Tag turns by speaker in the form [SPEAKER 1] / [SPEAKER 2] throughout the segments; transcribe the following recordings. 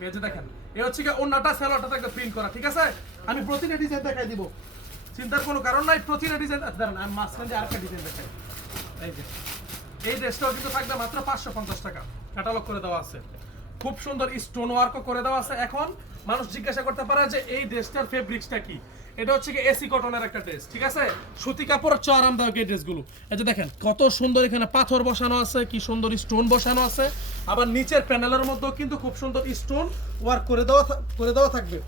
[SPEAKER 1] এই দেখেন হচ্ছে কি স্যালোটা থাকবে প্রিন্ট করা, ঠিক আছে? আমি প্রতিটা ডিজাইন দেখাই দিব। চিন্তার কোনো কারণ নাই, প্রতিটা ডিজাইন আমি ডিজাইন দেখাই। এই যে, এই ড্রেসটাও কিন্তু থাকবে মাত্র পাঁচশো পঞ্চাশ টাকা। ক্যাটালগ করে দেওয়া আছে। খুব সুন্দর স্টোন ওয়ার্কও করে দেওয়া আছে। এখন মানুষ জিজ্ঞাসা করতে পারে যে এই ড্রেসটার ফেব্রিক্সটা কি? এটা হচ্ছে কি এসি কটনের একটা ড্রেস ঠিক আছে? সুতি কাপড় হচ্ছে আরামদায়ক এই ড্রেসগুলো এই যে দেখেন, কত সুন্দর এখানে পাথর বসানো আছে, কি সুন্দর স্টোন বসানো আছে। আবার নিচের প্যানেলের মধ্যেও কিন্তু খুব সুন্দর স্টোন ওয়ার্ক করে দেওয়া করে দেওয়া থাকবে।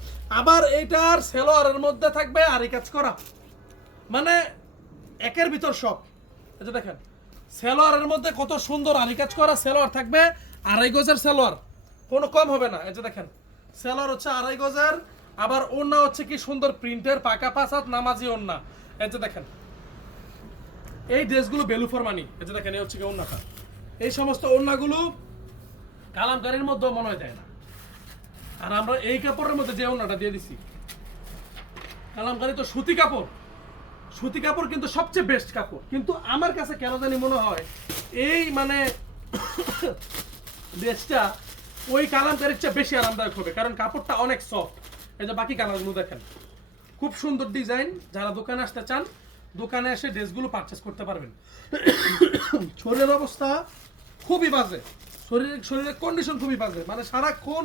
[SPEAKER 1] আবার এইটার সেলোয়ারের মধ্যে থাকবে আর কাজ করা। মানে একের ভিতর সব। এই যে দেখেন, সেলোয়ারের মধ্যে কত সুন্দর আরি কাজ করা সেলোয়ার থাকবে, আড়াই গজের সেলোয়ার। কোনো কম হবে না। এই যে দেখেন, সেলোয়ার হচ্ছে আড়াই গজের আবার ওড়না হচ্ছে কি সুন্দর প্রিন্টের, পাকা পাসাত নামাজি ওড়না। এই যে দেখেন, এই ড্রেসগুলো ভ্যালু ফর মানি এই যে দেখেন, এই হচ্ছে কি ওড়নাটা। এই সমস্ত ওড়নাগুলো কালামকারীর মধ্যেও মনে হয় দেয় না। আর আমরা এই কাপড়ের মধ্যে যে ওড়নাটা দিয়ে দিছি, কালামকারী তো সুতি কাপড়। সুতি কাপড় কিন্তু সবচেয়ে বেস্ট কাপড়। কিন্তু আমার কাছে কেন জানি মনে হয়, এই মানে ড্রেসটা ওই কালামকারীর চেয়ে বেশি আরামদায়ক হবে, কারণ কাপড়টা অনেক সফট এই যে বাকি কালারগুলো দেখেন। খুব সুন্দর ডিজাইন, যারা দোকানে আসতে চান, দোকানে এসে ড্রেসগুলো পারচেস করতে পারবেন। শরীরের অবস্থা খুবই বাজে। শরীরের শরীরের কন্ডিশন খুবই বাজে। মানে সারাক্ষণ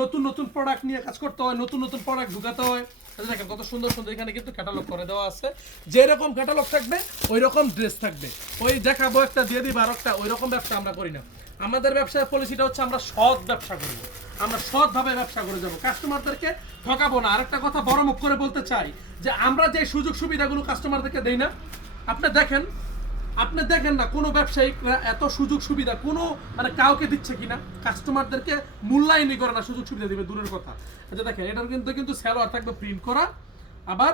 [SPEAKER 1] নতুন নতুন প্রোডাক্ট নিয়ে কাজ করতে হয়, নতুন নতুন প্রোডাক্ট ঢুকাতে হয়। দেখেন, কত সুন্দর সুন্দর এখানে কিন্তু ক্যাটালগ করে দেওয়া আছে। যেরকম ক্যাটালগ থাকবে ওই রকম ড্রেস থাকবে। ওই দেখাবো একটা, দিয়ে দিই একটা ওই রকম ব্যবসা আমরা করি না। আমাদের ব্যবসার পলিসিটা হচ্ছে আমরা সৎ ব্যবসা করব আমরা সৎভাবে ব্যবসা করে যাব। কাস্টমারদেরকে ঠকাবো না। আরেকটা কথা বড় মুখ করে বলতে চাই যে আমরা যে সুযোগ সুবিধাগুলো কাস্টমারদেরকে দেই না, আপনি দেখেন আপনি দেখেন না কোনো ব্যবসায়িকরা এত সুযোগ সুবিধা, কোনো মানে কাউকে দিচ্ছে কিনা? কাস্টমারদেরকে মূল্যায়নই করে না, সুযোগ সুবিধা দিবে, দূরের কথা। আচ্ছা দেখেন, এটার কিন্তু কিন্তু স্যালোয়ার থাকবে প্রিন্ট করা, আবার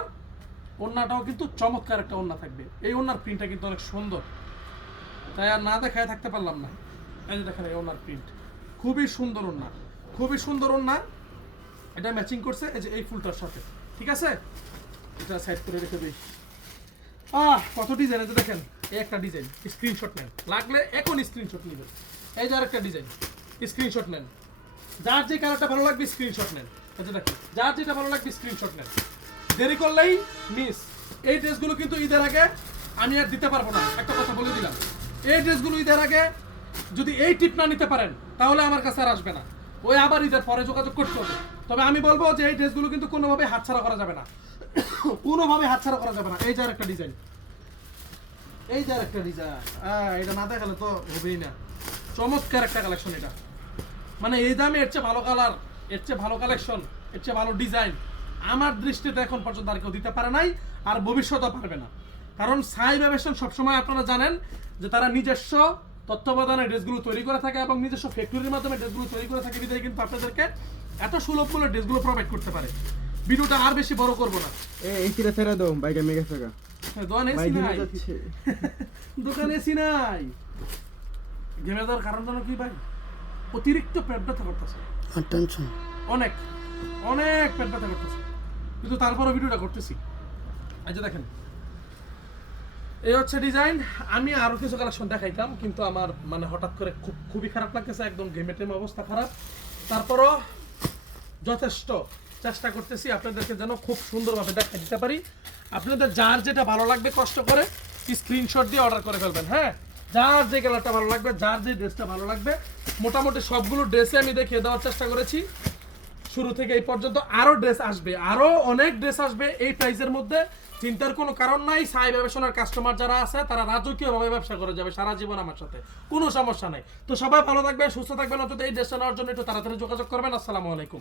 [SPEAKER 1] ওন্নাটাও কিন্তু চমৎকার একটা ওন্না থাকবে। এই ওন্নার প্রিন্টটা কিন্তু অনেক সুন্দর। তাই আর না দেখায় থাকতে পারলাম না। এই যে দেখেন এই ওনার প্রিন্ট। খুবই সুন্দর ওনা খুবই সুন্দর ওনা এটা ম্যাচিং করছে এই যে এই ফুলটার সাথে। ঠিক আছে? এটা সাইড করে রেখে দিই। আহ, কত ডিজাইন আছে দেখেন? এই একটা ডিজাইন স্ক্রিনশট নেন। লাগলে এখন স্ক্রিনশট নেবেন। এই যে আরেকটা ডিজাইন স্ক্রিনশট নেন। যার যে কালারটা ভালো লাগবে স্ক্রিনশট নেন। আচ্ছা দেখেন, যার যেটা ভালো লাগবে স্ক্রিনশট নেন। দেরি করলেই মিস এই ড্রেসগুলো কিন্তু ঈদের আগে আমি আর দিতে পারব না। একটা কথা বলে দিলাম। এই ড্রেসগুলো ঈদের আগে যদি এই টিপ না নিতে পারেন, তাহলে আমার কাছে আর আসবে না। ওই আবার ঈদের পরে যোগাযোগ করতে হবে। তবে আমি বলব যে এই ড্রেসগুলো কিন্তু কোনোভাবে হাতছাড়া করা যাবে না। কোনোভাবে হাতছাড়া করা যাবে না। এই যে একটা ডিজাইন এই যে একটা ডিজাইন এটা না দেখালে তো হবেই না। চমৎকার একটা কালেকশন এটা। মানে এই দামে এর চেয়ে ভালো কালারের চেয়ে ভালো কালেকশন এর চেয়ে ভালো ডিজাইন আমার দৃষ্টিতে এখন পর্যন্ত আর কেউ দিতে পারে নাই আর ভবিষ্যতেও পারবে না। কারণ সাই ব্যবসা সবসময় আপনারা জানেন যে তারা নিজস্ব তত্ত্বাবধানে ড্রেসগুলো তৈরি করে থাকে এবং নিজস্ব ফ্যাক্টরির মাধ্যমে ড্রেসগুলো তৈরি করে থাকে বিধায় কিন্তু আপনাদেরকে এত সুলভ মূল্যে ড্রেসগুলো প্রোভাইড করতে পারে। ভিডিওটা আর বেশি বড় করব না।
[SPEAKER 2] এই ছেড়ে ছেড়ে দাও বাইকে মেগে থাকা
[SPEAKER 1] হ্যাঁ, দোকানে এসি নাই দোকানে এসি নাই ঘেমে দেওয়ার কারণ জানো কি ভাই? অতিরিক্ত পেট ব্যথা করতেছে।
[SPEAKER 2] টেনশন
[SPEAKER 1] অনেক অনেক পেট ব্যথা করতেছে। কিন্তু তারপরও ভিডিওটা করতেছি। আচ্ছা দেখেন এই হচ্ছে ডিজাইন আমি আরও কিছু কালেকশন দেখাইতাম, কিন্তু আমার মানে হঠাৎ করে খুব, খুবই খারাপ লাগতেছে, একদম ঘেমে টেমে অবস্থা খারাপ। তারপরও যথেষ্ট চেষ্টা করতেছি আপনাদেরকে যেন খুব সুন্দরভাবে দেখা দিতে পারি। আপনাদের যার যেটা ভালো লাগবে কষ্ট করে স্ক্রিনশট দিয়ে অর্ডার করে ফেলবেন হ্যাঁ? যার যে কালারটা ভালো লাগবে, যার যে ড্রেসটা ভালো লাগবে, মোটামুটি সবগুলো ড্রেসে আমি দেখিয়ে দেওয়ার চেষ্টা করেছি। শুরু থেকে এই পর্যন্ত আরও ড্রেস আসবে, আরও অনেক ড্রেস আসবে এই প্রাইসের মধ্যে। চিন্তার কোনো কারণ নাই, সাই ব্যবসার কাস্টমার যারা আছে, তারা রাজকীয়ভাবে ব্যবসা করে যাবে সারা জীবন আমার সাথে, কোনো সমস্যা নাই। তো সবাই ভালো থাকবেন, সুস্থ থাকবেন, অন্তত এই ড্রেসটা নেওয়ার জন্য একটু তাড়াতাড়ি যোগাযোগ করবেন। আসসালামু আলাইকুম।